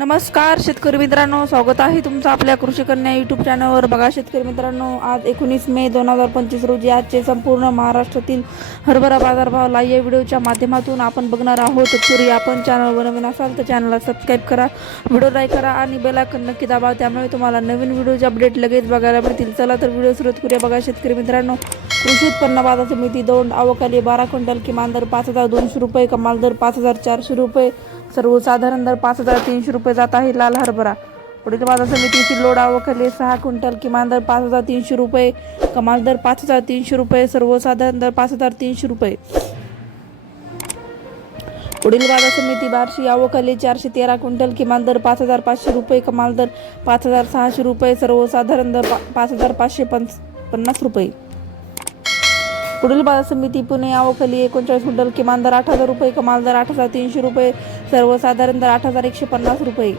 नमस्कार शेतकरी मित्रांनो. स्वागत आहे तुमचं आपल्या कृषी कन्या चॅनलवर बघा शेतकरी मित्रांनो आज एकोणीस मे दोन हजार पंचवीस रोजी आजचे संपूर्ण महाराष्ट्रातील हरभरा बाजारभाव लाईव्ह या व्हिडिओच्या माध्यमातून आपण बघणार आहोत. पूर्वी आपण चॅनल नवीन असाल तर चॅनलला सबस्क्राईब करा व्हिडिओ लाईक करा आणि बेलायकन नक्की दाबा त्यामुळे तुम्हाला नवीन व्हिडिओचे अपडेट लगेच बघायला मिळतील. चला तर व्हिडिओ सुरुवात करूया. बघा शेतकरी मित्रांनो कृषी उत्पन्न बाजार समिती दोन अवकाली बारा क्विंटल किमान दर पाच हजार दोनशे रुपये कमाल दर पाच हजार चारशे रुपये सर्वसाधारण दर पाच हजार तीनशे रुपये. जात आहे लाल हरभरा. पुढील बाजार समितीची लोड अवकाली सहा क्विंटल किमान दर पाच हजार तीनशे रुपये कमाल दर पाच हजार तीनशे रुपये सर्वसाधारण दर पाच हजार तीनशे रुपये. पुढील बाजार समिती बार्शी अवकाली चारशे तेरा क्विंटल किमान दर पाच हजार पाचशे रुपये कमाल दर पाच हजार सहाशे रुपये सर्वसाधारण दर पा- पाच हजार पाचशे पंच पन्नास रुपये. पुढील बाजार समिती पुणे अवखली एकोणचाळीस क्विंटल किमान दर आठ हजार रुपये कमाल दर आठ हजार तीनशे रुपये सर्वसाधारण दर आठ हजार एकशे पन्नास रुपये.